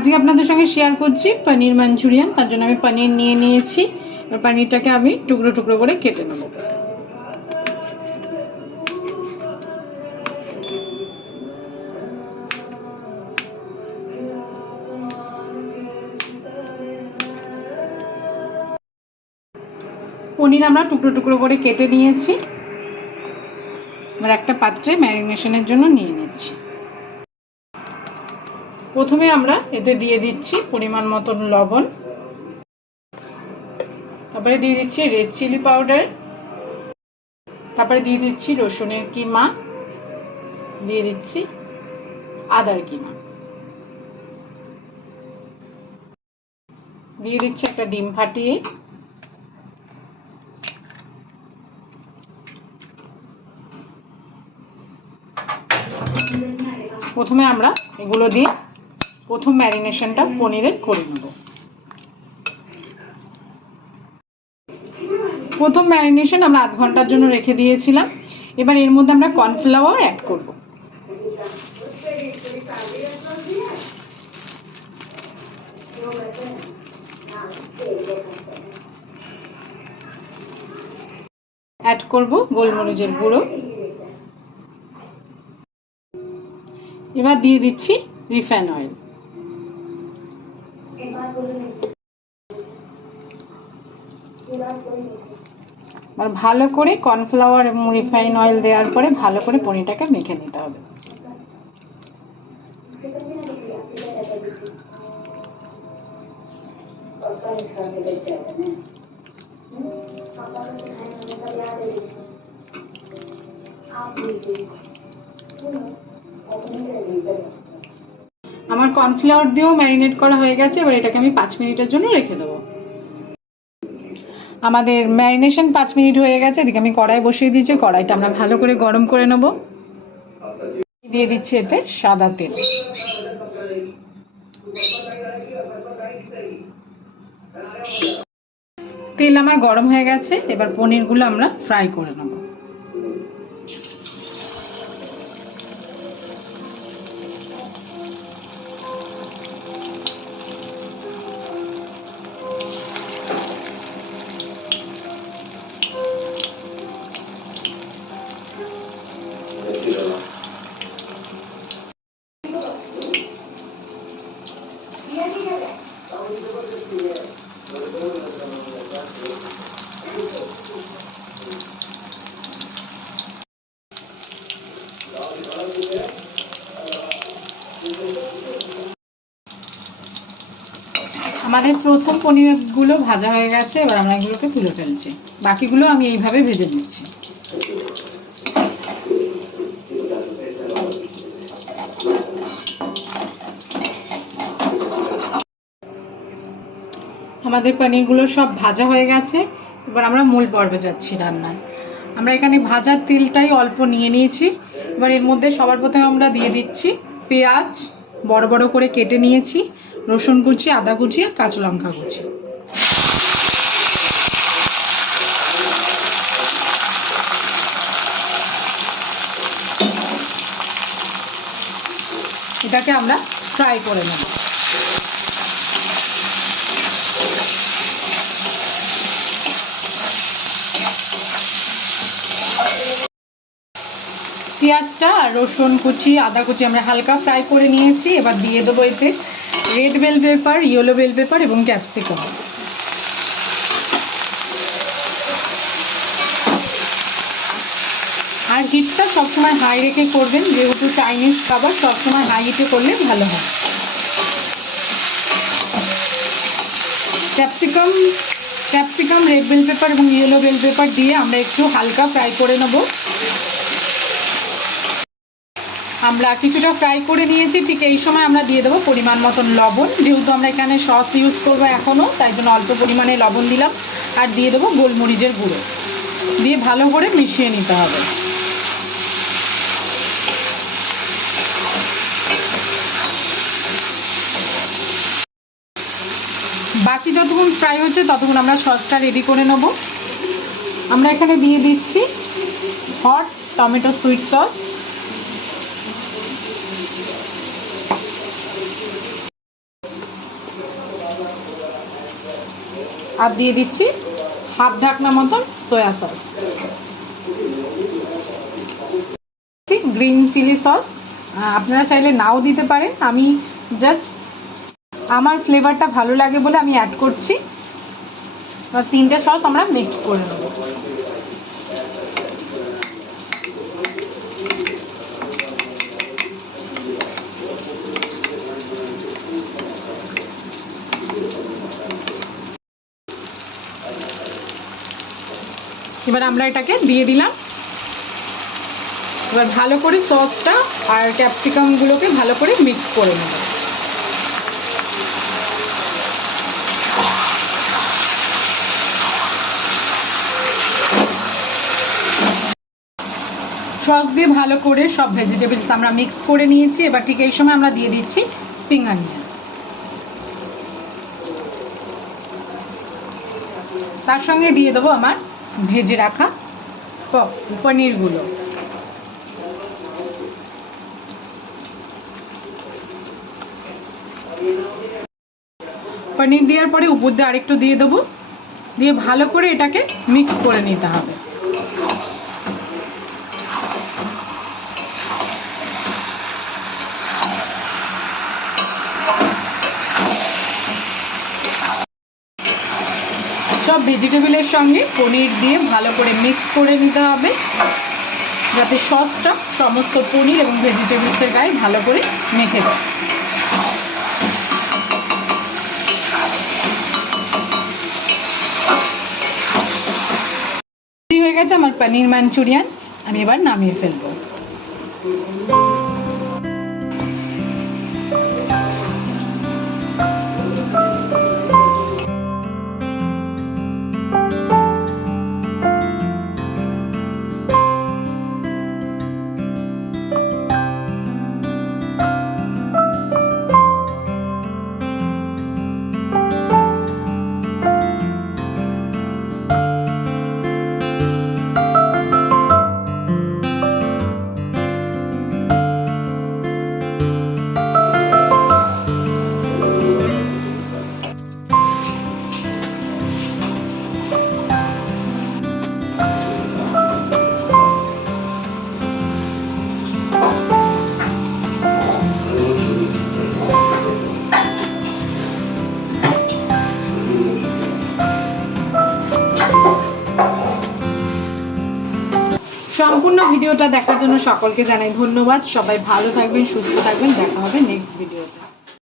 আজকে আপনাদের সঙ্গে শেয়ার করছি পনির মাঞ্চুরিয়ান। তার জন্য আমি পনির নিয়ে নিয়েছি। এবার পনিরটাকে আমি টুকরো টুকরো করে কেটে নেব। পনির আমরা টুকরো টুকরো করে কেটে নিয়েছি। এবার একটা পাত্রে ম্যারিনেশনের জন্য নিয়ে নিচ্ছি। প্রথমে আমরা এতে দিয়ে দিচ্ছি পরিমাণ মতন লবণ, তারপরে দিয়ে দিচ্ছি রেড চিলি পাউডার, তারপরে দিয়ে দিচ্ছি রসুনের কিমা, দিয়ে দিচ্ছি আদার কিমা, দিয়ে দিচ্ছি একটা ডিম ফাটিয়ে, প্রথমে আমরা এগুলো দিয়ে প্রথম ম্যারিনেশনটা পনিরের করে নেব। প্রথম ম্যারিনেশন আমরা আধ ঘন্টার জন্য রেখে দিয়েছিলাম। এবার এর মধ্যে আমরা কর্নফ্লাওয়ার অ্যাড করব। অ্যাড করব গোলমরিচের গুঁড়ো। এবার দিয়ে দিচ্ছি রিফাইন অয়েল। আর ভালো করে কর্নফ্লাওয়ার এবং রিফাইন অয়েল দেওয়ার পরে ভালো করে পনিরটাকে মেখে নিতে হবে। আমার কর্নফ্লাওয়ার দিয়েও ম্যারিনেট করা হয়ে গেছে। এবার এটাকে আমি 5 মিনিটের জন্য রেখে দেবো। আমাদের ম্যারিনেশন 5 মিনিট হয়ে গেছে। এদিকে আমি কড়াই বসিয়ে দিয়েছি। কড়াইটা আমরা ভালো করে গরম করে নেব। দিয়ে দিচ্ছি এতে সাদা তেল। তেল আমার গরম হয়ে গেছে। এবার পনিরগুলো আমরা ফ্রাই করে নেব। আমাদের প্রথম পনিরগুলো ভাজা হয়ে গেছে। এবার আমরা এগুলোকে তুলে ফেলছি। বাকিগুলো আমি এইভাবে ভেজে নিচ্ছি। আমাদের পনিরগুলো সব ভাজা হয়ে গেছে। এবার আমরা মূল পর্বে যাচ্ছি রান্নার। আমরা এখানে ভাজার তেলটাই অল্প নিয়ে নিয়েছি। এবার এর মধ্যে সবার প্রথমে আমরা দিয়ে দিচ্ছি পেঁয়াজ বড় বড় করে কেটে নিয়েছি, রসুন কুচি, আদা কুচি আর কাঁচা লঙ্কা কুচি। এটাকে আমরা ফ্রাই করে নেব। পেঁয়াজটা আর রসুন কুচি, আদা কুচি আমরা হালকা ফ্রাই করে নিয়েছি। এবার দিয়ে দেবো এতে red bell pepper, yellow bell pepper এবং ক্যাপসিকাম। আর হিটটা সবসময় হাই রেখে করবেন, যেহেতু চাইনিজ খাবার সবসময় হাই হিটে করলে ভালো হয়। ক্যাপসিকাম, রেড বেল পেপার এবং ইয়েলো বেল পেপার দিয়ে আমরা একটু হালকা ফ্রাই করে নেব। আমরা কিছুটা ফ্রাই করে নিয়েছি। ঠিক এই সময় আমরা দিয়ে দেবো পরিমাণ মতন লবণ। যেহেতু আমরা এখানে সস ইউজ করবো এখনও, তাই জন্য অল্প পরিমাণে লবণ দিলাম। আর দিয়ে দেবো গোলমরিচের গুঁড়ো, দিয়ে ভালো করে মিশিয়ে নিতে হবে। বাকি যতক্ষণ ফ্রাই হচ্ছে ততক্ষণ আমরা সসটা রেডি করে নেব। আমরা এখানে দিয়ে দিচ্ছি হট টমেটো সুইট সস, আর দিয়ে দিচ্ছি হাফ ঢাকনা মতন soya sauce, green chilli sauce. আপনারা চাইলে নাও দিতে পারেন, আমি জাস্ট আমার ফ্লেভারটা ভালো লাগে বলে আমি অ্যাড করছি। আর 3টে সস আমরা মিক্স করে নেব। এবার আমরা এটাকে দিয়ে দিলাম। এবার ভালো করে সসটা আর ক্যাপসিকামগুলোকে ভালো করে মিক্স করে নেব। সস দিয়ে ভালো করে সব ভেজিটেবলস আমরা মিক্স করে নিয়েছি। এবার ঠিক এই সময় আমরা দিয়ে দিচ্ছি স্প্রিং অনিয়ন, তার সঙ্গে দিয়ে দেবো আমার ভেজে রাখা পনিরগুলো। পনির দেওয়ার পরে উপর দিয়ে আরেকটু দিয়ে দেবো, দিয়ে ভালো করে এটাকে মিক্স করে নিতে হবে। সব ভেজিটেবলের সঙ্গে পনির দিয়ে ভালো করে মিক্স করে নিতে হবে, যাতে সসটা সমস্ত পনির এবং ভেজিটেবলসের গায়ে ভালো করে মেখে দেয়। হয়ে গেছে আমার পনির মাঞ্চুরিয়ান, আমি এবার নামিয়ে ফেলবো। সম্পূর্ণ ভিডিওটা দেখার জন্য সকলকে জানাই ধন্যবাদ। সবাই ভালো থাকবেন, সুস্থ থাকবেন, দেখা হবে নেক্সট ভিডিওতে।